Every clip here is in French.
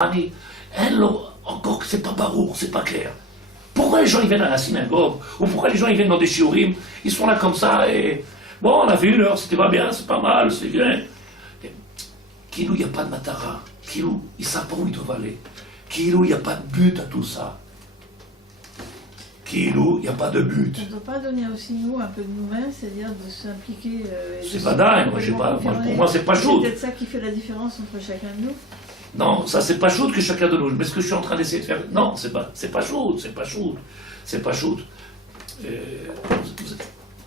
Encore que c'est pas barour, c'est pas clair. Pourquoi les gens ils viennent à la synagogue? Ou pourquoi les gens ils viennent dans des shiurim? Ils sont là comme ça et... Bon, on a fait 1 heure, c'était pas bien, c'est pas mal, c'est bien. Kilou, il n'y a pas de matara. Kilou, ils savent pas où ils doivent aller. Kilou, il n'y a pas de but à tout ça. Kilou, il n'y a pas de but. On ne peut pas donner aussi nous un peu de nous-mêmes, c'est-à-dire de s'impliquer. C'est pas dingue, pour moi c'est pas chaud. C'est peut-être ça qui fait la différence entre chacun de nous. Non, ça c'est pas shoot que chacun de nous. Mais ce que je suis en train d'essayer de faire, non, c'est pas shoot, c'est pas shoot, c'est pas shoot.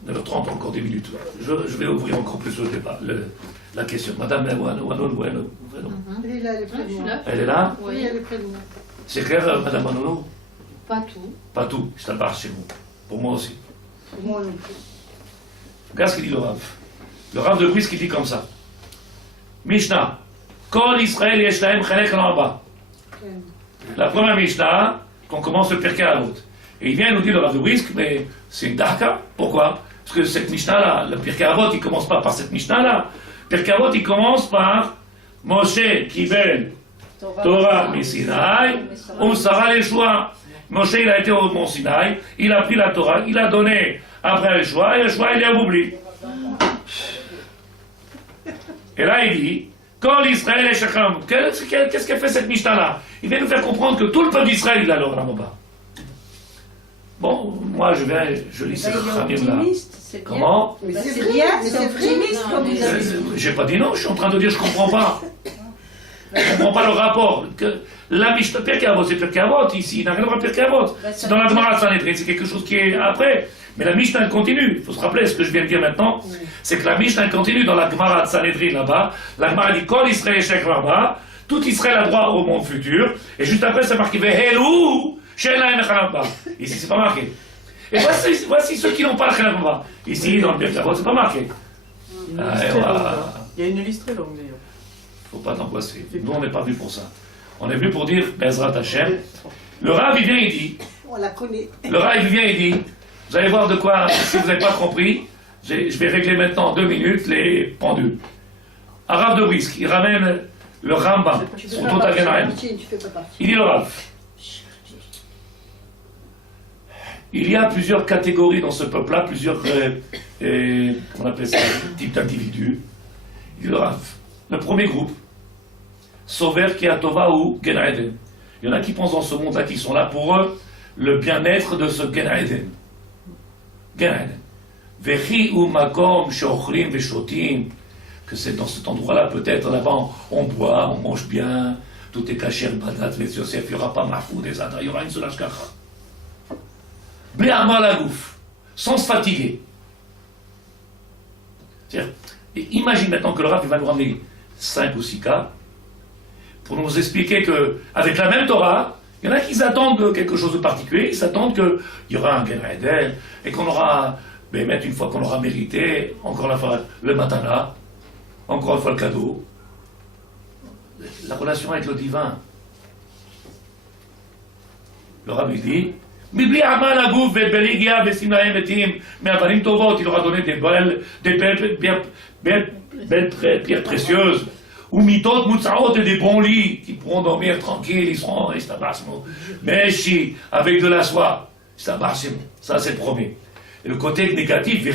9h30, encore 10 minutes. Je vais ouvrir encore plus le débat, la question. Madame Wanoulou, elle Elle est là, elle est près de moi. elle est là? Oui, elle est près de moi. C'est clair, Madame Wanoulou? Pas tout. Pas tout, je t'embarque chez vous. Pour moi aussi. Pour moi non plus. Regarde ce qu'il dit le Rav. Le Rav de Brisk, il dit comme ça. Mishnah. Kol Israël yesh lahem chelek al-arba. La première Mishnah, qu'on commence le Pirkei Avot. Et il vient nous dire le Rav de Brisk, mais c'est une darka. Pourquoi? Parce que cette Mishnah-là, le Pirkei Avot, il commence pas par cette Mishnah-là. Pirkei Avot, il commence par Moshe Kibel Torah Misinaï, Sarah Yeshua. Moshe, il a été au Mont Sinaï, il a pris la Torah, il a donné après Yeshua, et Yeshua, il est à Boubli. Et là, il dit, quand l'Israël est chacun, qu'est-ce qu'elle fait cette Mishnah-là? Il vient nous faire comprendre que tout le peuple d'Israël, il a le Ramaba. Bon, moi, je lis ces Khamim-là. Comment? Mais c'est bien, c'est optimiste comme vous avez dit. J'ai pas dit non, je suis en train de dire je comprends pas. Je comprends pas le rapport. La Mishnah, Pirkei Avot, c'est Pirkei Avot, ici, il n'a rien à voir avec Pirkei Avot. C'est dans la Gemara Sanhedrin, c'est quelque chose qui est après. Mais la Mishnah, elle continue. Il faut se rappeler ce que je viens de dire maintenant. C'est que la Mishnah, elle continue dans la Gemara Sanhedrin là-bas. La Gemara dit, Kol Israël Eshek là-bas, tout Israël a droit au monde futur. Et juste après, c'est marqué, Vehelou, She'en Echanabba. Ici, c'est pas marqué. Et voici ceux qui n'ont pas le Echanabba. Ici, dans le Pirkei Avot, c'est pas marqué. Il y a une liste très longue d'ailleurs. Faut pas t'angoisser. Nous, on n'est pas venus pour ça. On est venu pour dire Bezrat Hashem. Le Rav, il vient, il dit. On la connaît. Le Rav, il vient, il dit. Vous allez voir de quoi, si vous n'avez pas compris, je vais régler maintenant en 2 minutes les pendules. Arabe de Brisk, il ramène le Rambam. Tu fais pas partie. Il dit le Rav. Il y a plusieurs catégories dans ce peuple-là, plusieurs, on appelle ça, types d'individus. Il dit le Rav. Le premier groupe, Sover qui a Tova ou Gen Eden. Il y en a qui pensent dans ce monde-là qui sont là pour eux, le bien-être de ce Gen Eden. Gen Eden. Vechi ou Makom Sheochlim Veshotim. Que c'est dans cet endroit-là, peut-être là-bas, on boit, on mange bien, tout est caché, Badat, les Yosef, il n'y aura pas Mahfoud, des Adra, il y aura une seule Ashkacha. Bléama la gouffe, sans se fatiguer. C'est-à-dire, imagine maintenant que le Rav va nous ramener 5 ou 6 cas, pour nous expliquer qu'avec la même Torah, il y en a qui s'attendent quelque chose de particulier, ils s'attendent qu'il y aura un Gen Eden, et qu'on aura, mettre une fois qu'on aura mérité, encore la fois le matana, encore une fois le cadeau, la relation avec le divin. Le Rabbi dit, il aura donné des belles pierres précieuses, ou mitot, mutsaot et des bons lits qui pourront dormir tranquilles, ils seront mais si, avec de la soie, ça c'est le premier. Et le côté négatif, et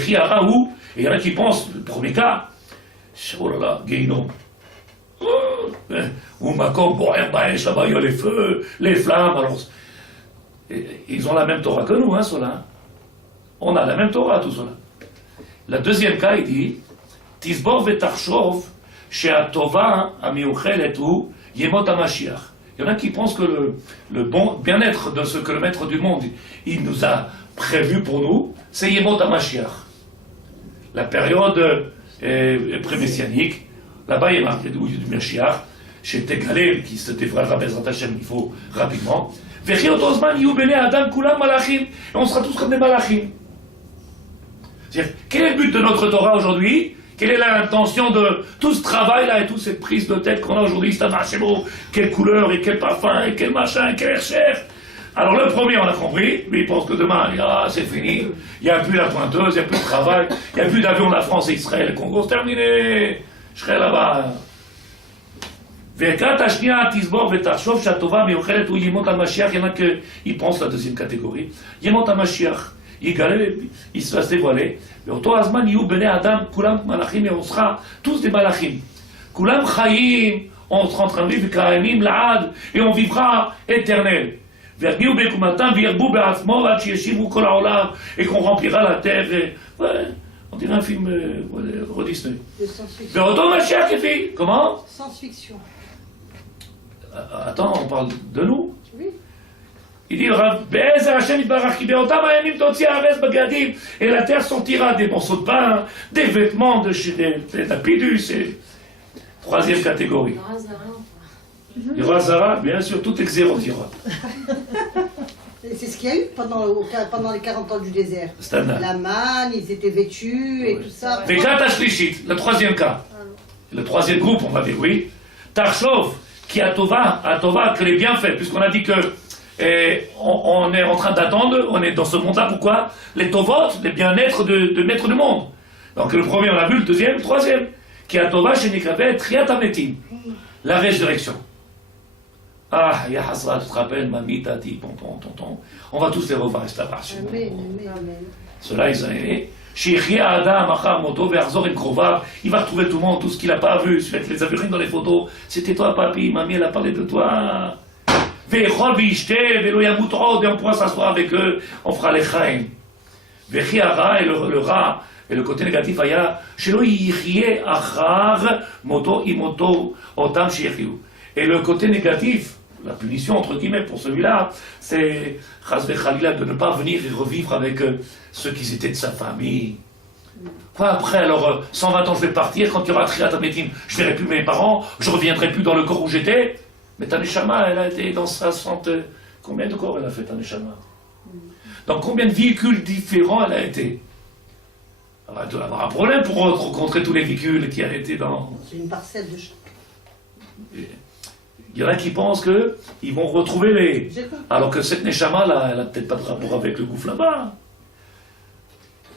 il y en a qui pensent, le premier cas, oh là là, Guéinon. Ou Makom, là-bas il y a les feux, les flammes, alors. Ils ont la même Torah que nous, hein, ceux-là. On a la même Torah, tout cela. Le deuxième cas, il dit, Tisbor vetarshov, she'atova amiuchelet hu yemot hamashiach. Il y en a qui pensent que le bon bien-être de ce que le maître du monde, il nous a prévu pour nous, c'est yemot hamashiach. La période pré-messianique, là-bas il y a marqué du Mashiach, chez Tegalel, qui se dévoilera Bezrat Hashem, il faut rapidement. Et on sera tous comme des malachim. C'est-à-dire, quel est le but de notre Torah aujourd'hui? Quelle est l'intention de tout ce travail-là et toute cette prise de tête qu'on a aujourd'hui? C'est un marché beau, quelle couleur et quel parfum et quel machin et quel air cher. Alors le premier, on a compris, lui il pense que demain, c'est fini, il n'y a plus la pointeuse, il n'y a plus de travail, il n'y a plus d'avion de la France et Israël, le Congo, c'est terminé, je serai là-bas. וכת השנייה תסבור ותחשוב שהטובה מיוחדת הוא ימות המשיח, il y en a qui pensent la deuxième catégorie, ימות המשיח, יגלה, il va se dévoiler, באותו הזמן יהיו בני אדם, כולם מלאכים ירוסך, tous des מלאכים, כולם חיים, on sera en train de vivre קיימים לעד, et on vivra éternel. ויגיעו בקומתם וירבו בעצמו עד שישיבו כל העולם, et qu'on remplira la terre, on dirait un film Disney. De science-fiction. ואותו משיח יביא, comment? Science-fiction. Attends, on parle de nous. Oui. Il dit, Be'ezer Hashem Yitbarach, qui be'otam hayamim totzi haaretz bagadim, et la terre sortira des morceaux de pain, des vêtements, des lapidus, et troisième catégorie. Il y aura Zara, bien sûr, tout exéro il y aura. Et c'est ce qu'il y a eu pendant les 40 ans du désert. C'est un La manne, ils étaient vêtus et tout ça. Vekat Ashlishit, le troisième cas. Le troisième groupe, on va dire, oui. Tarshov, qui a Tova, que les bienfaits, puisqu'on a dit que on est en train d'attendre, on est dans ce monde-là, pourquoi? Les Tovot, les bien-être de maître du monde. Donc le premier, on l'a vu, le deuxième, le troisième. Qui a Tova, chez Nikravet, Triat Ametim, la résurrection. Ah, ya Hasra, tu te rappelles, mamie, tati, ponton, tonton. On va tous les revoir, reste là-bas. Amen. Ceux-là, ils ont aimé. Sheikhia Adam, Achar, Moto, Verzor, Krova, il va retrouver tout le monde, tout ce qu'il n'a pas vu, celui qui les a vus rien dans les photos. C'était toi, papy, mamie, elle a parlé de toi. Ve'echol, ve'ishte, ve'lo yamut od, et on pourra s'asseoir avec eux, on fera les chaim. Ve'chiara, et le rat, et le côté négatif, aya, shelo yichie achar, moto, imoto, otam, sheikhiu. Et le côté négatif, la punition entre guillemets pour celui-là, c'est Chazve Khalila de ne pas venir et revivre avec ceux qui étaient de sa famille. Quoi après, alors 120 ans je vais partir, quand il y aura Triat Ametim, je verrai plus mes parents, je reviendrai plus dans le corps où j'étais. Mais Taneshama, elle a été dans 60... Combien de corps elle a fait Taneshama? Dans combien de véhicules différents elle a été? Elle doit avoir un problème pour rencontrer tous les véhicules qui avaient été dans... C'est une parcelle de chaque. Il y en a qui pensent qu'ils vont retrouver les... Alors que cette Neshama, là, elle n'a peut-être pas de rapport avec le gouffre là-bas.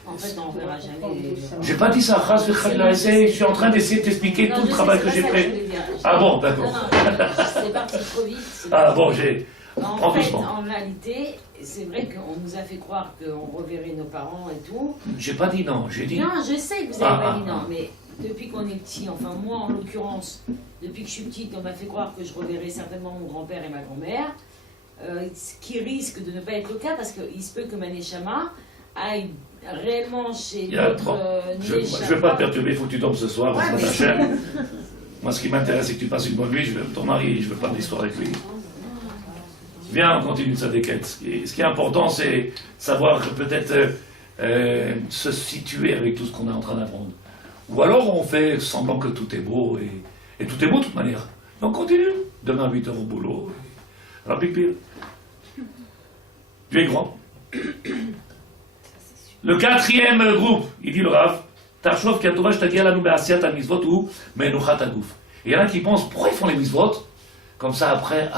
En fait, on verra jamais. J'ai pas dit ça, je suis en train d'essayer de t'expliquer tout le travail que j'ai fait. Ah bon, d'accord. C'est parti trop vite. Ah bon, j'ai... En fait, en réalité, c'est vrai qu'on nous a fait croire qu'on reverrait nos parents et tout. J'ai pas dit non, j'ai dit... Non, je sais que vous avez pas dit non, mais depuis qu'on est petit, enfin moi en l'occurrence, depuis que je suis petite, on m'a fait croire que je reverrais certainement mon grand-père et ma grand-mère, ce qui risque de ne pas être le cas parce qu'il se peut que ma Neshama aille réellement chez notre Neshama. Je vais pas te perturber, il faut que tu dormes ce soir, Ouais, parce que moi ce qui m'intéresse c'est que tu passes une bonne nuit, ton mari, je veux pas d'histoire avec lui. Viens, on continue de sa déquête. Et ce qui est important, c'est savoir peut-être se situer avec tout ce qu'on est en train d'apprendre. Ou alors on fait semblant que tout est beau, et tout est beau de toute manière. Et on continue. Demain à 8h au boulot. Rapide pire. Tu es grand. Le quatrième groupe, il dit le Rav, Tarshov Katova Shtagia Lanu Be'asiat al-Mitzvot ou Menuchat Aguf. Et il y en a qui pensent, pourquoi ils font les mitzvot? Comme ça après,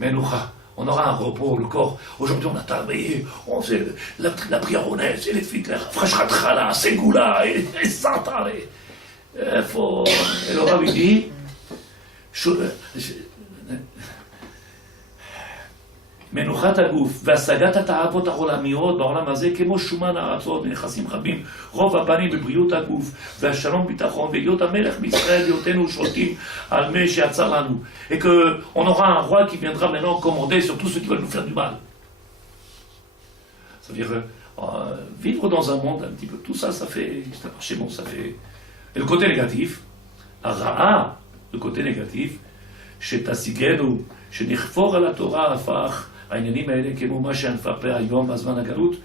Menucha. On aura un repos, le corps. Aujourd'hui, on a travaillé, on fait la prière honnête, c'est les filles, Frashratchala, Ségoula, et Santa. Et le Rav, il dit, מנוחת הגוף והשגת התאוות העולמיות בעולם הזה כמו שומן הארצות ונכסים רבים רוב הפנים בבריאות הגוף והשלום ביטחון והיות המלך בישראל היותנו שולטים על מי שיצר לנו et que on aura un roi qui viendra maintenant commander sur tous ceux qui veulent nous faire du mal. Ça veut dire vivre dans un monde un petit peu tout ça, ça fait c'est un marché bon, ça fait et le côté négatif הרעה, le côté négatif שתשיגנו שנכפור על התורה הפך העניינים האלה כמו מה שנפרפר היום בזמן הגלות.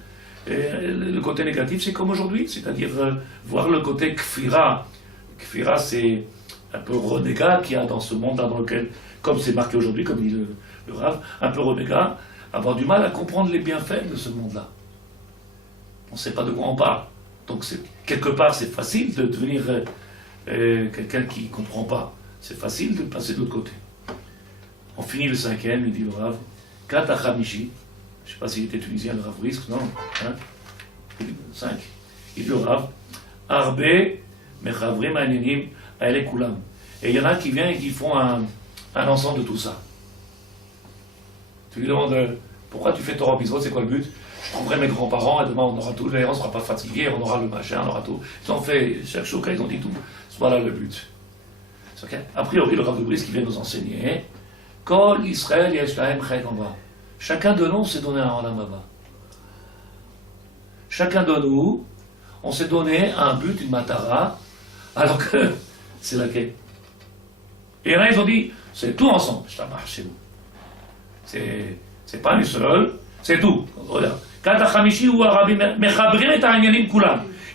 Le côté négatif, c'est comme aujourd'hui, c'est-à-dire voir le côté kfira. Kfira, c'est un peu renégat qu'il y a dans ce monde dans lequel, comme c'est marqué aujourd'hui, comme dit le Rav, un peu renégat, avoir du mal à comprendre les bienfaits de ce monde-là. On ne sait pas de quoi on parle. Donc, quelque part, c'est facile de devenir quelqu'un qui ne comprend pas. C'est facile de passer de l'autre côté. On finit le cinquième, il dit le Rav, Kata Khamishi, je ne sais pas s'il était tunisien, le Rav Brisk, non, hein, 5. Il dit le Rav, Arbe, Mechavrim Anyanim, Aele Kulam. Et il y en a qui viennent et qui font un ensemble de tout ça. Tu lui demandes pourquoi tu fais Torah Mitzvot, c'est quoi le but? Je trouverai mes grands-parents et demain on aura tout, on ne sera pas fatigué, on aura le machin, on aura tout. Ils ont fait, chaque chose, ils ont dit tout. Voilà le but. Okay? A priori, le Rav de Brisk qui vient nous enseigner, Kol Israël Yesh Lahem Chek Amba. Chacun de nous s'est donné un Olam Haba. Chacun de nous, on s'est donné un but, une matara, alors que c'est laquelle. Et là, ils ont dit, c'est tout ensemble. Je t'amarre chez vous. C'est pas une seule, c'est tout. Regarde.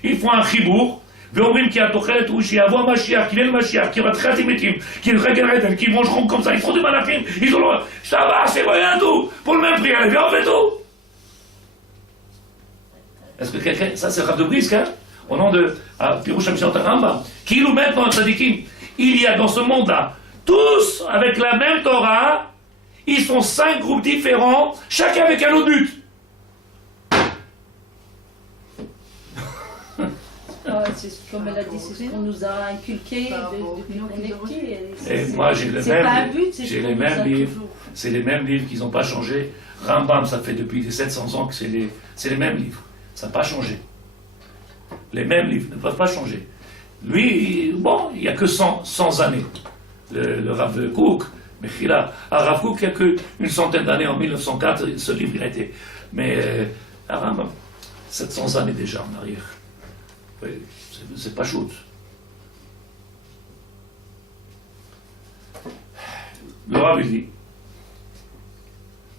Ils font un chibour, ואומרים כי התוחלת הוא שיבוא המשיח, כי אין משיח, כי בתחילת מתים, כי רגל עדן, כי מושכם comme ça, ils font des malachim, ils ont le... Je t'amarre, c'est rien tout, pour le même prix, allez, viens, on fait tout. Est-ce que quelqu'un, ça c'est Rav de Brisk, hein, au nom de Pirouch HaMishnah Rambam, qui nous mettent dans le tzadikim, il y a dans ce monde-là, tous avec la même Torah, ils sont 5 groupes différents, chacun avec un autre but. Comme elle a dit, c'est ce qu'on nous a inculqué depuis qu'on est petit. Et moi j'ai les mêmes livres, c'est les mêmes livres qu'ils n'ont pas changé. Rambam, ça fait depuis 700 ans que c'est les mêmes livres. Ça n'a pas changé. Les mêmes livres ne peuvent pas changer. Lui, bon, il n'y a que 100 années. Le Rav Kook, mais à Rav Kook, il n'y a qu'une centaine d'années, en 1904, ce livre il a été. Mais à Rambam, 700 années déjà en arrière. Oui, c'est pas chaud. Le Rav il dit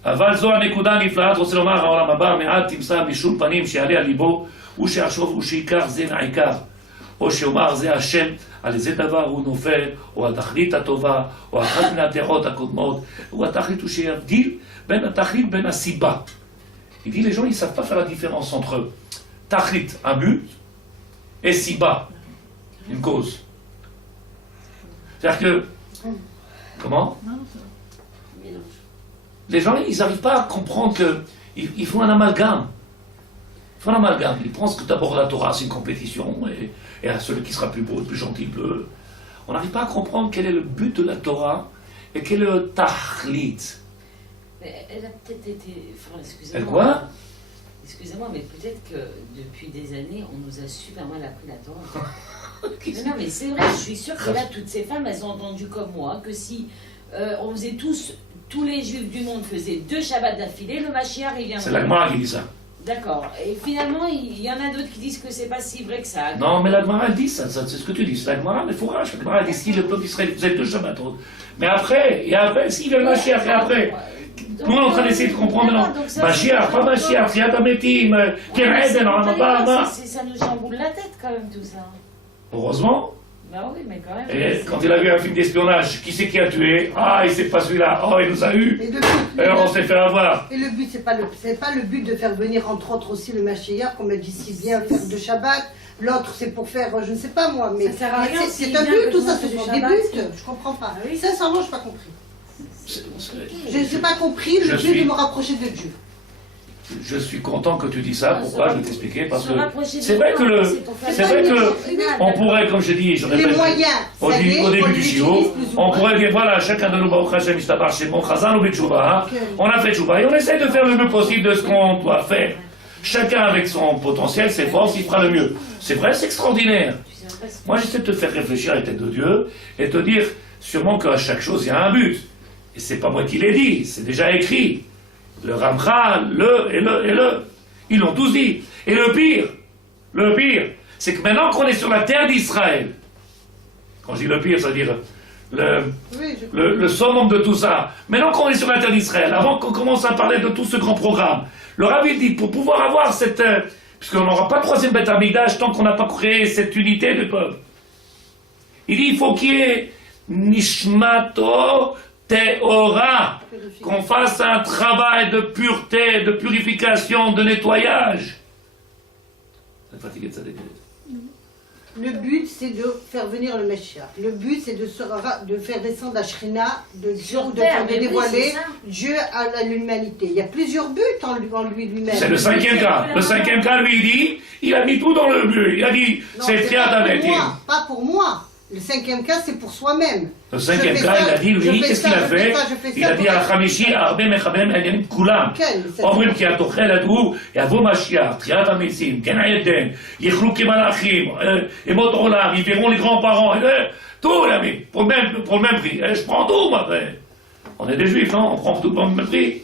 אבל זו הנקודה הנפלאה, רוצה לומר העולם הבא, מעט תמצא משום פנים שיעלה על ליבו, הוא שיחשוב ושיקח זה העיקר, או שיאמר זה השם, על איזה דבר הוא נופל, או התכלית הטובה, או אחת מן הדעות הקודמות, ou התכלית הוא שיבדיל בין התכלית בין הסיבה. Il dit les gens ils ne savent pas faire la différence entre tachlit, un but, et siba, une cause. C'est-à-dire que, comment? Les gens, ils n'arrivent pas à comprendre qu'ils font un amalgame. Ils font un amalgame. Ils pensent que d'abord la Torah, c'est une compétition, et à celui qui sera plus beau, le plus gentil, bleu. On n'arrive pas à comprendre quel est le but de la Torah, et quel est le tahlit. Mais elle a peut-être été... Enfin, excusez-moi. Elle quoi? Excusez-moi, mais peut-être que depuis des années, on nous a super mal appris la Torah. Non, mais c'est vrai, je suis sûre que là, toutes ces femmes, elles ont entendu comme moi que si on faisait tous les juifs du monde faisaient 2 Shabbats d'affilée, le Mashiach, il viendrait. C'est la Gemara qui dit ça. D'accord. Et finalement, il y en a d'autres qui disent que c'est pas si vrai que ça. Non, mais la Gemara, elle dit ça, c'est ce que tu dis. C'est la Gemara, mais fourrage. La Gemara, elle dit si le peuple d'Israël faisait 2 Shabbats. Mais après, s'il vient le Mashiach, et après. Nous, on est en train d'essayer de comprendre, non. Mashiach, pas Mashiach, Tziat HaMetim, Ken Eden, ça nous chamboule la tête quand même tout ça. Heureusement. Bah oui, mais quand même. Et quand il a vu un film d'espionnage, qui c'est qui a tué? Ah, et c'est pas celui-là. Oh, il nous a eu. Et alors on s'est fait avoir. Et le but, c'est pas le but de faire venir entre autres aussi le Mashiach, comme elle dit si bien, faire 2 Shabbat. L'autre, c'est pour faire, je ne sais pas moi, mais ça sert à rien, c'est un but, tout ça, ce sont des buts. Je comprends pas. Oui. Sincèrement, je n'ai pas compris. Je n'ai pas compris le but de me rapprocher de Dieu. Je suis content que tu dis ça. Pourquoi? Je vais t'expliquer. Parce que c'est c'est vrai que on pourrait, comme je dis, je répète, les moyens, au début du shiur, on pourrait dire voilà, chacun de nous, Baruch Hashem, Ishtabar Shemo, Chazan ou Betchouva, on a fait Tchouva et on essaie de faire le mieux possible de ce qu'on doit faire. Chacun avec son potentiel, ses forces, il fera le mieux. C'est vrai, c'est extraordinaire. Moi, j'essaie de te faire réfléchir à la tête de Dieu et te dire sûrement qu'à chaque chose, il y a un but. Et c'est pas moi qui l'ai dit, c'est déjà écrit. Le Ramchal, le. Ils l'ont tous dit. Et le pire, c'est que maintenant qu'on est sur la terre d'Israël, quand je dis le pire, c'est-à-dire le summum de tout ça, maintenant qu'on est sur la terre d'Israël, avant qu'on commence à parler de tout ce grand programme, le Rabbi dit, pour pouvoir avoir cette... puisqu'on n'aura pas de 3e Beth Amikdash tant qu'on n'a pas créé cette unité de peuple. Il dit, il faut qu'il y ait Nishmato Teora, qu'on fasse un travail de pureté, de purification, de nettoyage. Vous êtes fatigué de ça, des Le but, c'est de faire venir le Mashiach. Le but, c'est de faire descendre la Shrina de Dieu, de dévoiler Dieu à l'humanité. Il y a plusieurs buts en lui-même. C'est le 5e cas. Le 5e cas, lui, il dit, il a mis tout dans le but. Il a dit, c'est Tziat HaMetim. Pas pour moi. Le 5e cas, c'est pour soi-même. Le 5e Je fais cas, il ça, a dit, je lui, fais qu'est-ce qu'il ça, a je fais fait? ça, je fais Il ça a dit pour- à Khamishi, Arbe Mechabem, Elim Kulam. כן, אומרים כי התאכל הדו יבוא משיח, תחיית המתים, כן עדן, יאכלו כמלאכים, אמות עולם, יביאו les grands-parents, tout, l'ami, pour le même prix. Je prends tout, moi, après. On est des juifs, non? On prend tout pour le même prix.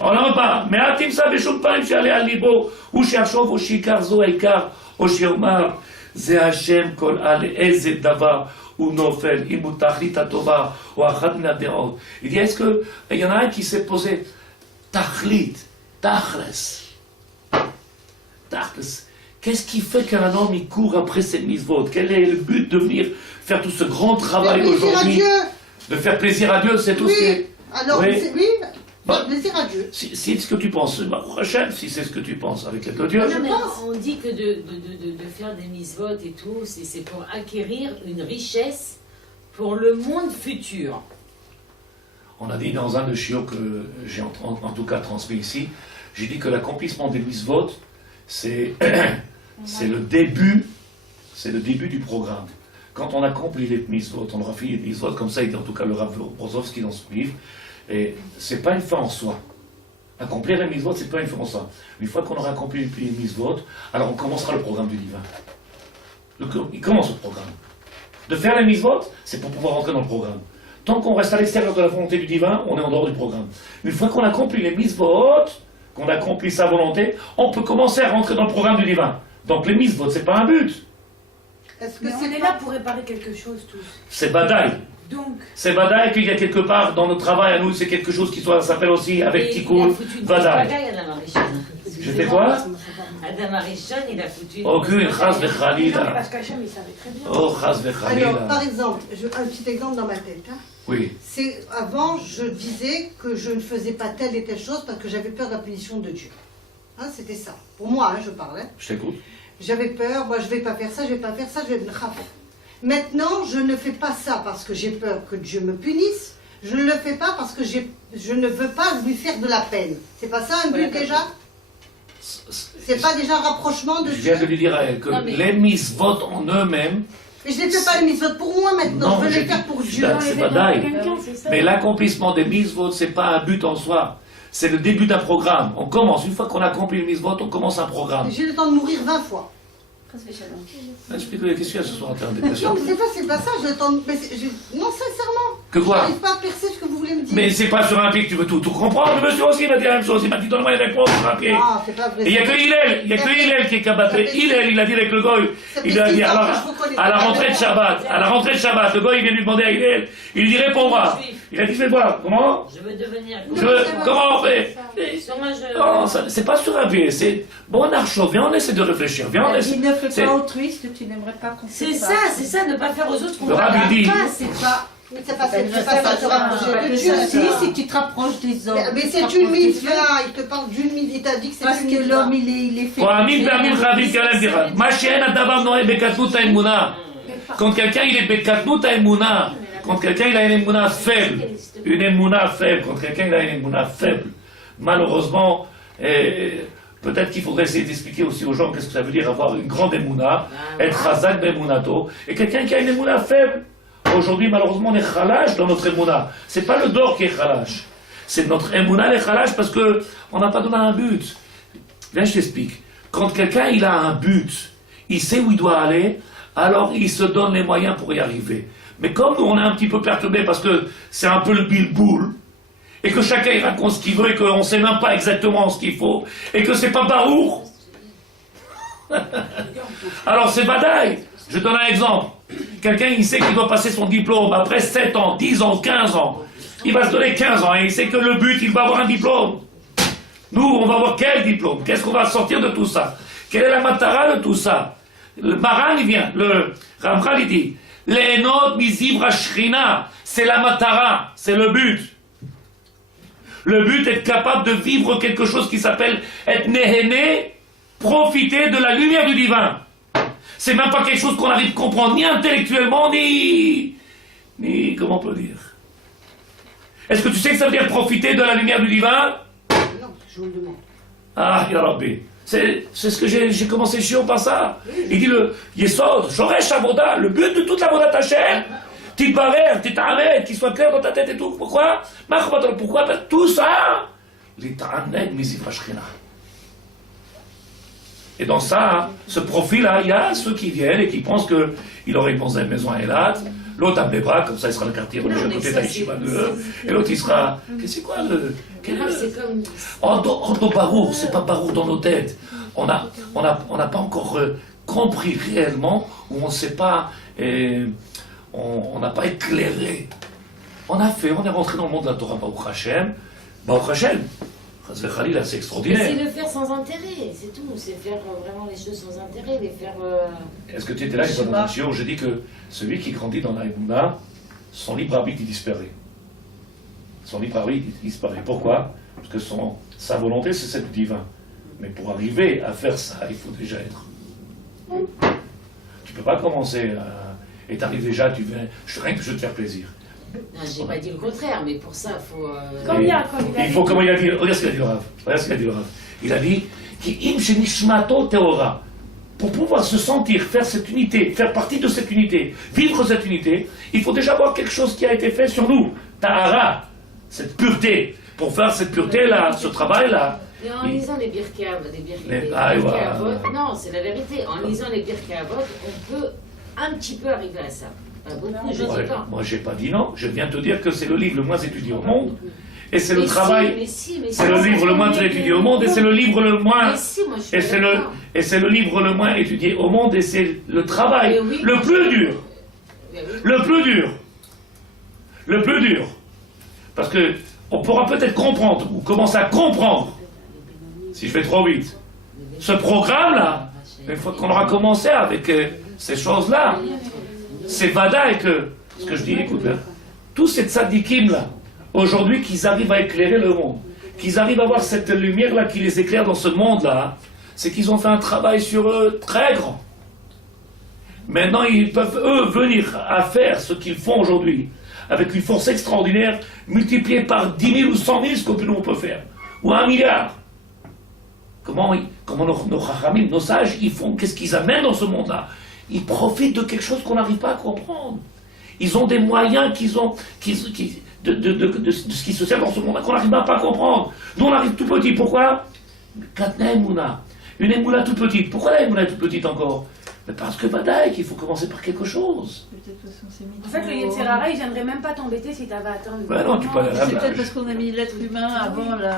On n'en veut pas. מעטים סע בשום פנים שיעלה על ליבו, הוא שיחשוב או שעיקר זו העיקר, או שיאמר, זה השם כל על איזה דבר הוא נופל, אם הוא תכלית הטובה, או אחת מן הדעות. Il dit, est-ce qu'il y en a un qui s'est posé, תכלית, תכלס. תכלס. Qu'est-ce qui fait qu'un homme il court après ses mitzvot? Quel est le but de venir faire tout ce grand travail Faire plaisir à aujourd'hui? Dieu. De faire plaisir à Dieu, c'est tout ce qui Oui, est. alors, Oui. oui, Bah. faire plaisir à Dieu. Si c'est ce que tu penses, Rachel, si c'est ce que tu penses avec l'aide de Dieu. Non, mais pense. on dit que de faire des mitzvot et tout, c'est pour acquérir une richesse pour le monde futur. On a dit dans un de chiots que j'ai en tout cas transmis ici, j'ai dit que l'accomplissement des mitzvot, c'est le début du programme. Quand on accomplit les mitzvot, on aura fini les mitzvot, comme ça il dit en tout cas le Rav Brozovski dans son livre, et c'est pas une fin en soi. Accomplir les mitzvot, c'est pas une fin en soi. Une fois qu'on aura accompli les mitzvot, alors on commencera le programme du divin. Il commence le programme. De faire les mitzvot, c'est pour pouvoir rentrer dans le programme. Tant qu'on reste à l'extérieur de la volonté du divin, on est en dehors du programme. Une fois qu'on accomplit les mitzvot, qu'on accomplit sa volonté, on peut commencer à rentrer dans le programme du divin. Donc les mitzvot, c'est pas un but. Est-ce que Mais on c'est est là pour réparer quelque chose tous. C'est badaï. Donc, C'est badaï qu'il y a quelque part dans notre travail à nous, c'est quelque chose qui s'appelle aussi avec Tikkun, Vadaï. badaï. Adam Arishon. J'ai fait quoi? Adam Arishon, il a foutu une Aucune chas non, mais vechalila. parce qu'Hachem, il savait très bien. Oh chas Alors, par vechalila. exemple, un petit exemple dans ma tête. Hein. Oui. C'est avant, je disais que je ne faisais pas telle et telle chose parce que j'avais peur de la punition de Dieu. Hein, c'était ça. Pour moi, hein, je parlais. Je t'écoute. J'avais peur, moi je vais pas faire ça, je vais pas faire ça, je vais me rappeler. Maintenant, je ne fais pas ça parce que j'ai peur que Dieu me punisse. Je ne le fais pas parce que je ne veux pas lui faire de la peine. C'est pas ça un but déjà? C'est pas déjà un rapprochement de Je Dieu? viens de lui dire à elle que Non, mais- les mitzvot en eux-mêmes, Mais je ne les fais pas les mitzvot pour moi maintenant, Non, je veux j'ai les faire dit- pour je Dieu. suis c'est badaï. Quelqu'un, c'est ça. Mais l'accomplissement des mitzvot, c'est pas un but en soi. C'est le début d'un programme. On commence, une fois qu'on accomplit les mitzvot, on commence un programme. J'ai le temps de mourir 20 fois. Explique-moi, qu'est-ce qu'il y a ce soir en termes de Non, dépression? mais c'est pas ça, j'ai le temps de... Non, sincèrement. Que quoi? Je n'arrive pas à percer ce que vous voulez me dire. Mais c'est pas sur un pied que tu veux tout comprendre. Le monsieur aussi m'a dit la même chose. Il m'a dit donne-moi les réponses sur un pied. Ah, c'est pas vrai. Et il n'y a que Hillel qui est cabatré. Hillel, il a dit avec le goy. Il a dit alors, à la rentrée de Shabbat, le goy il vient lui demander à Hillel. Il lui dit réponds-moi. Il a dit fais voir. Comment? Je veux devenir. Comment on fait? Sur moi, je. Non, c'est pas sur un pied. C'est bon, Archaud, viens, on essaie de réfléchir. Viens, on essaie. Il ne fait c'est- pas autrui ce que tu n'aimerais pas qu'on C'est fasse. ça, ne pas faire aux autres ce qu'on Le ne rabbi dit- pas. C'est pas. Mais c'est pas ça te rapprocher de Dieu. Si tu te rapproches des hommes. Mais tu te c'est rapproches une de mitzvah, Dieu. il te parle d'une mitzvah, il t'a dit que c'est Parce une que mitzvah. l'homme, il est fait. פעמים חייבים כאלה בדיחה. מה שאין הדבר נוהג בקטנות האמונה. Quand quelqu'un il est בקטנות האמונה, quand quelqu'un il a une émouna faible, quand quelqu'un il a une émouna faible, malheureusement, peut-être qu'il faudrait essayer d'expliquer aussi aux gens qu'est-ce que ça veut dire avoir une grande émouna, être chazak b'emunato, et quelqu'un qui a une émouna faible. Aujourd'hui, malheureusement, on est chalash dans notre émouna. C'est pas le dor qui est chalash. C'est notre émouna les chalash parce que on n'a pas donné un but. Viens, je t'explique. Quand quelqu'un il a un but, il sait où il doit aller, alors il se donne les moyens pour y arriver. Mais comme nous, on est un petit peu perturbé parce que c'est un peu le bilboul, et que chacun il raconte ce qu'il veut et qu'on ne sait même pas exactement ce qu'il faut, et que c'est pas baour, alors c'est badaï. Je donne un exemple. Quelqu'un il sait qu'il doit passer son diplôme après 7 ans, 10 ans, 15 ans. Il va se donner 15 ans et il sait que le but, il va avoir un diplôme. Nous, on va avoir quel diplôme? Qu'est-ce qu'on va sortir de tout ça? Quelle est la matara de tout ça? Le Maran, il vient, le Ramchal, il dit, l'enot mizivra shrina, c'est la matara, c'est le but. Le but est capable de vivre quelque chose qui s'appelle être néhéné, profiter de la lumière du divin. C'est même pas quelque chose qu'on arrive à comprendre, ni intellectuellement, ni comment on peut dire. Est-ce que tu sais que ça veut dire profiter de la lumière du divin? Non, je vous le demande. Ah, ya Rabbi. C'est ce que j'ai commencé chiant par ça. Il dit le Yesod, Shoresh Avoda, le but de toute la Avoda Tachem, Tibarer, Titahamed, qu'il soit clair dans ta tête et tout. Pourquoi? Pourquoi? Parce que tout ça, l'Itahamed Mizivra Shechina. Et dans ça, ce profil-là, il y a ceux qui viennent et qui pensent qu'il aurait une maison à Elat, l'autre à Bébra, comme ça il sera le quartier religieux à côté d'Aïshiva 2, et l'autre il sera. C'est quoi le. C'est comme. En Barour, c'est pas Barour dans nos têtes. On n'a pas encore compris réellement, ou on ne sait pas, on n'a pas éclairé. On est rentré dans le monde de la Torah, Baruch Hashem. Baruch Hashem. Khalil, c'est extraordinaire. C'est le faire sans intérêt, c'est tout. C'est faire vraiment les choses sans intérêt, les faire. Est-ce que tu étais là, il pas je dis que celui qui grandit dans la Emouna, son libre arbitre, il disparaît. Son libre arbitre, il disparaît. Pourquoi? Parce que sa volonté, c'est celle du divin. Mais pour arriver à faire ça, il faut déjà être. Tu peux pas commencer et t'arrives déjà, rien que je veux te faire plaisir. Non, je n'ai pas dit le contraire, mais pour ça, il faut. Comment il a dit, regarde ce qu'il a dit le Rav. Regarde ce qu'il a dit le Rav. Il a dit Ki im shenishmato teora. Pour pouvoir se sentir, faire cette unité, faire partie de cette unité, vivre cette unité, il faut déjà voir quelque chose qui a été fait sur nous. Tahara, cette pureté. Pour faire cette pureté-là, ce travail-là. Et en lisant les Birkei Avot, non, c'est la vérité. En lisant les Birkei Avot, on peut un petit peu arriver à ça. Pas beaucoup, je ne sais pas. Moi, j'ai pas dit non. Je viens te dire que c'est le livre le moins étudié au monde. Et c'est le travail. C'est le livre le moins étudié au monde. Et c'est le livre le moins. Et c'est le livre le moins étudié au monde. Et c'est le travail le plus dur. Le plus dur. Le plus dur. Parce que on pourra peut-être comprendre ou commencer à comprendre, si je vais trop vite, ce programme-là, une fois qu'on aura commencé avec ces choses-là. C'est vadaï que, ce que je dis, écoute bien, tous ces tzadikim-là, aujourd'hui, qu'ils arrivent à éclairer le monde, qu'ils arrivent à voir cette lumière-là qui les éclaire dans ce monde-là, c'est qu'ils ont fait un travail sur eux très grand. Maintenant, ils peuvent, eux, venir à faire ce qu'ils font aujourd'hui, avec une force extraordinaire, multipliée par 10 000 ou 100 000, ce que nous on peut faire, ou 1 milliard. Comment nos chachamim, nos sages, ils font, qu'est-ce qu'ils amènent dans ce monde-là? Ils profitent de quelque chose qu'on n'arrive pas à comprendre. Ils ont des moyens de ce qui se sert dans ce monde-là qu'on n'arrive pas à comprendre. Nous, on arrive tout petit. Pourquoi? Katna Emouna. Une Emouna toute petite. Pourquoi la Emouna est toute petite encore? Mais parce que Vadaïk, il faut commencer par quelque chose. En fait, le Yetzirara, il viendrait même pas t'embêter si t'avais atteint le. Ben non, tu peux aller C'est peut-être parce qu'on a mis l'être humain avant le.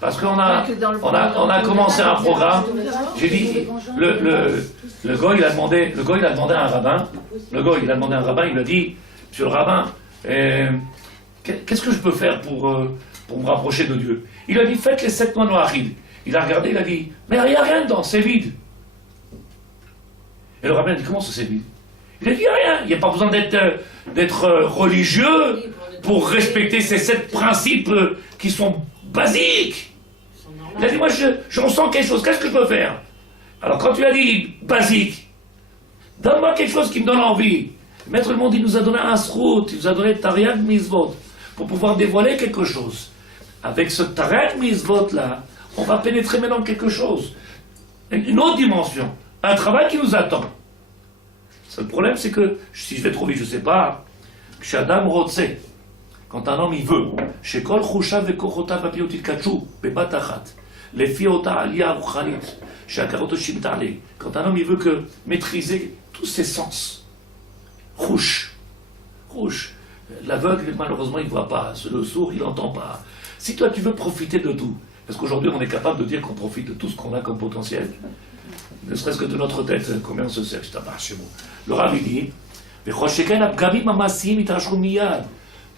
Parce qu'on a commencé un programme. J'ai dit, le goy, il a demandé à un rabbin. Le goy, il a demandé à un rabbin, il lui a dit, monsieur le rabbin, qu'est-ce que je peux faire pour me rapprocher de Dieu? Il a dit, faites les 7 mois noachides. Il a regardé, il a dit, mais il n'y a rien dedans, c'est vide. Et le rabbin a dit, comment ça c'est vide? Il a dit, rien, il n'y a pas besoin d'être religieux pour respecter ces 7 principes qui sont basiques. Il a dit, moi je ressens quelque chose, qu'est-ce que je peux faire? Alors quand tu as dit basique, donne-moi quelque chose qui me donne envie. Maître le monde, il nous a donné un srout, il nous a donné Tariag Mizvot, pour pouvoir dévoiler quelque chose. Avec ce Tariag Mizvot là, on va pénétrer maintenant quelque chose, une autre dimension, un travail qui nous attend. Le problème c'est que, si je vais trop vite, je ne sais pas, Kshadam Rotse, quand un homme il veut, chez Kol Chushav ve Kochotav Apiotit Kachu, Bebatachat, les Fiota Alia Ruchanit, chez Akaroto Shimtale, quand un homme il veut que maîtriser tous ses sens, Rouge, l'aveugle malheureusement il ne voit pas, le sourd il n'entend pas. Si toi tu veux profiter de tout, parce qu'aujourd'hui on est capable de dire qu'on profite de tout ce qu'on a comme potentiel, ne serait-ce que de notre tête, combien on se sert, chez moi. Le Rav il dit,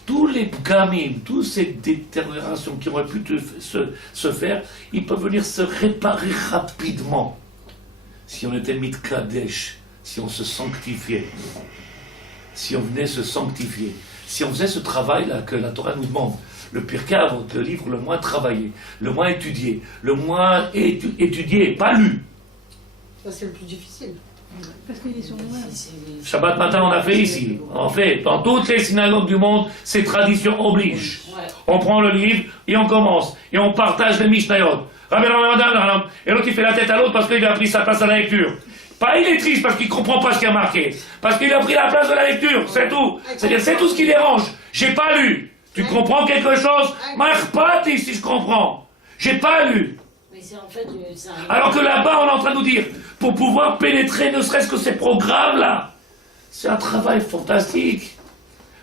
tous les pgamim, toutes ces détériorations qui auraient pu se faire, ils peuvent venir se réparer rapidement si on était mitkadesh, si on se sanctifiait, si on venait se sanctifier, si on faisait ce travail-là que la Torah nous demande. Le Pirkei Avot, le livre le moins travaillé, le moins étudié, étudié, pas lu. Ça c'est le plus difficile. Parce qu'il est sur nous. Shabbat matin, on a fait ici. En fait, dans toutes les synagogues du monde, ces traditions obligent. On prend le livre et on commence. Et on partage les Mishnayot. Et l'autre, il fait la tête à l'autre parce qu'il a pris sa place à la lecture. Pas il est triste parce qu'il comprend pas ce qui a marqué. Parce qu'il a pris la place de la lecture, c'est tout. C'est-à-dire, c'est tout ce qui dérange. J'ai pas lu. Tu comprends quelque chose? Marpati, si je comprends. J'ai pas lu. Mais c'est en fait... Alors que là-bas, on est en train de nous dire, pour pouvoir pénétrer ne serait-ce que ces programmes-là, c'est un travail fantastique.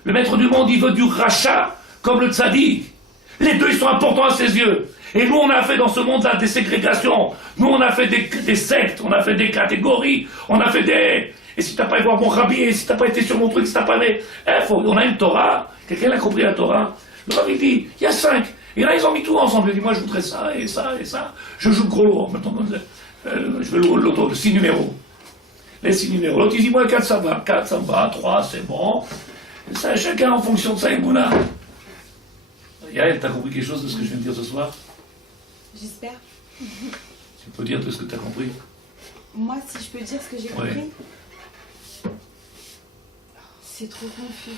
Le maître du monde, il veut du rachat, comme le tzaddik. Les deux, ils sont importants à ses yeux. Et nous, on a fait dans ce monde-là des ségrégations. Nous, on a fait des sectes, on a fait des catégories, on a fait des... Et si t'as pas été voir mon rabbi, et si t'as pas été sur mon truc, si t'as pas été... on a une Torah. Quelqu'un a compris la Torah. Le rabbi dit, il y a 5. Et là, ils ont mis tout ensemble. Il dit, moi, je voudrais ça, et ça, et ça. Je joue le gros lot. Maintenant, je veux le loto, le 6 numéros. Les 6 numéros. L'autre, il dit, moi, 4, ça va. 4, ça me va. 3, c'est bon. Et ça, chacun en fonction de sa émouna. Yael, t'as compris quelque chose de ce que je viens de dire ce soir? J'espère. Tu peux dire de ce que t'as compris? Moi, si je peux dire ce que j'ai compris, c'est trop confus.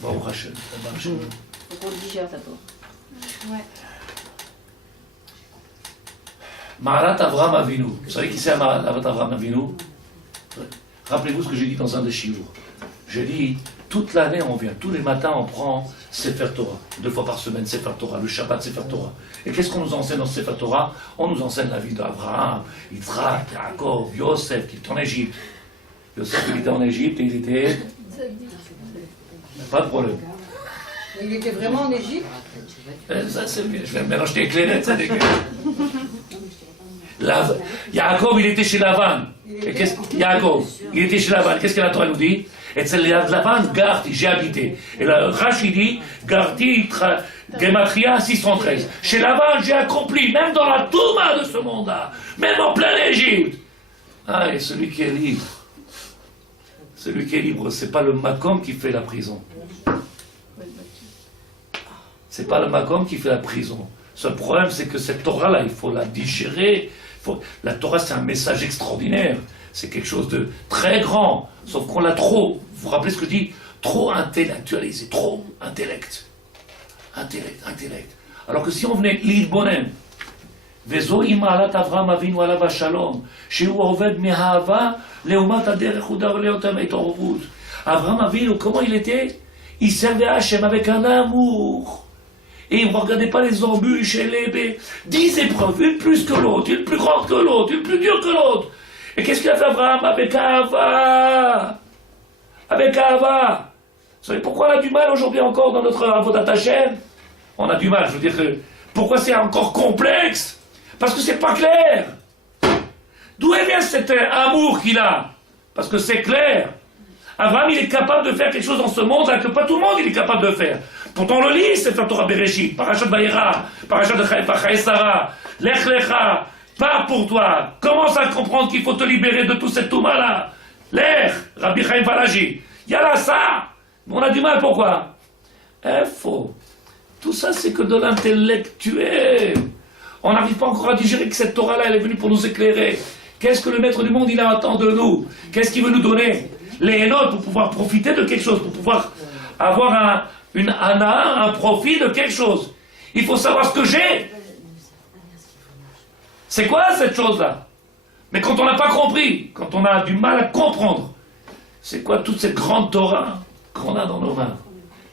Bon, Rachel. Faut qu'on le digère d'abord. Ouais. Mahalat Avram Avinu. Vous savez qui c'est Mahalat Avram Avinu? Rappelez-vous ce que j'ai dit dans un des shiur. J'ai dit, toute l'année on vient, tous les matins on prend Sefer Torah. 2 fois par semaine Sefer Torah, le Shabbat Sefer Torah. Et qu'est-ce qu'on nous enseigne dans Sefer Torah? On nous enseigne la vie d'Abraham, Yitzhak, Yaakov, Yosef, qui était en Égypte. Yosef, il était en Égypte et il était... Pas de problème. Il était vraiment en Égypte? Ça, c'est bien. Je vais mélanger les clairettes, ça dégueule. Yaakov, il était chez Lavan. Yaakov, il était chez Lavan. Qu'est-ce que la Torah nous dit? Et c'est Lavan, Garti, j'ai habité. Et là, Rashi dit, Garti, Gematria 613. Chez Lavan, j'ai accompli, même dans la Touma de ce monde-là, même en plein Égypte. Ah, et celui qui est libre, c'est pas le Makom qui fait la prison. C'est pas le Makom qui fait la prison. Ce problème, c'est que cette Torah-là, il faut la digérer. La Torah, c'est un message extraordinaire. C'est quelque chose de très grand. Sauf qu'on l'a trop, vous vous rappelez ce que je dis? Trop intellectualisé, trop intellect. Intellect. Alors que si on venait l'idbonem, Vezo imalat Avram Avinu alav hashalom, shehu oved mehava leumat aderech udar leotam et orvut. Avram Avinu, comment il était? Il servait à Hachem avec un amour. Et il ne regardait pas les embûches et les 10 épreuves, une plus que l'autre, une plus grande que l'autre, une plus dure que l'autre. Et qu'est-ce qu'il a fait Abraham? Avec Ahava. Avec Ahava. Vous savez pourquoi on a du mal aujourd'hui encore dans notre Avodat Hashem? On a du mal, je veux dire que... Pourquoi c'est encore complexe? Parce que c'est pas clair. D'où vient cet amour qu'il a? Parce que c'est clair. Abraham, il est capable de faire quelque chose dans ce monde-là que pas tout le monde il est capable de faire. Pourtant, on le lit, c'est la Torah Bereshit, Parashat Vayera, Parashat de Chaïsara, Lech Lecha, pars pour toi, commence à comprendre qu'il faut te libérer de tout cette touma-là. Lech, Rabbi Chaim Valaji, yalla ça. On a du mal, pourquoi? Faux. Tout ça, c'est que de l'intellectuel. On n'arrive pas encore à digérer que cette Torah-là, elle est venue pour nous éclairer. Qu'est-ce que le maître du monde, il attend de nous? Qu'est-ce qu'il veut nous donner? Les notes pour pouvoir profiter de quelque chose, pour pouvoir avoir un profit de quelque chose. Il faut savoir ce que j'ai. C'est quoi cette chose-là? Mais quand on n'a pas compris, quand on a du mal à comprendre, c'est quoi toute cette grande Torah qu'on a dans nos mains?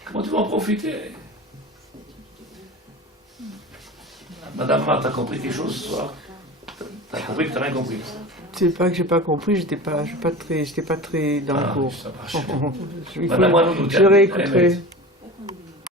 Comment tu vas en profiter? Madame Marthe, t'as compris quelque chose ce soir? T'as compris que t'as rien compris? C'est pas que j'ai pas compris, j'étais pas très dans le cours. Ça marche. Je réécouterai.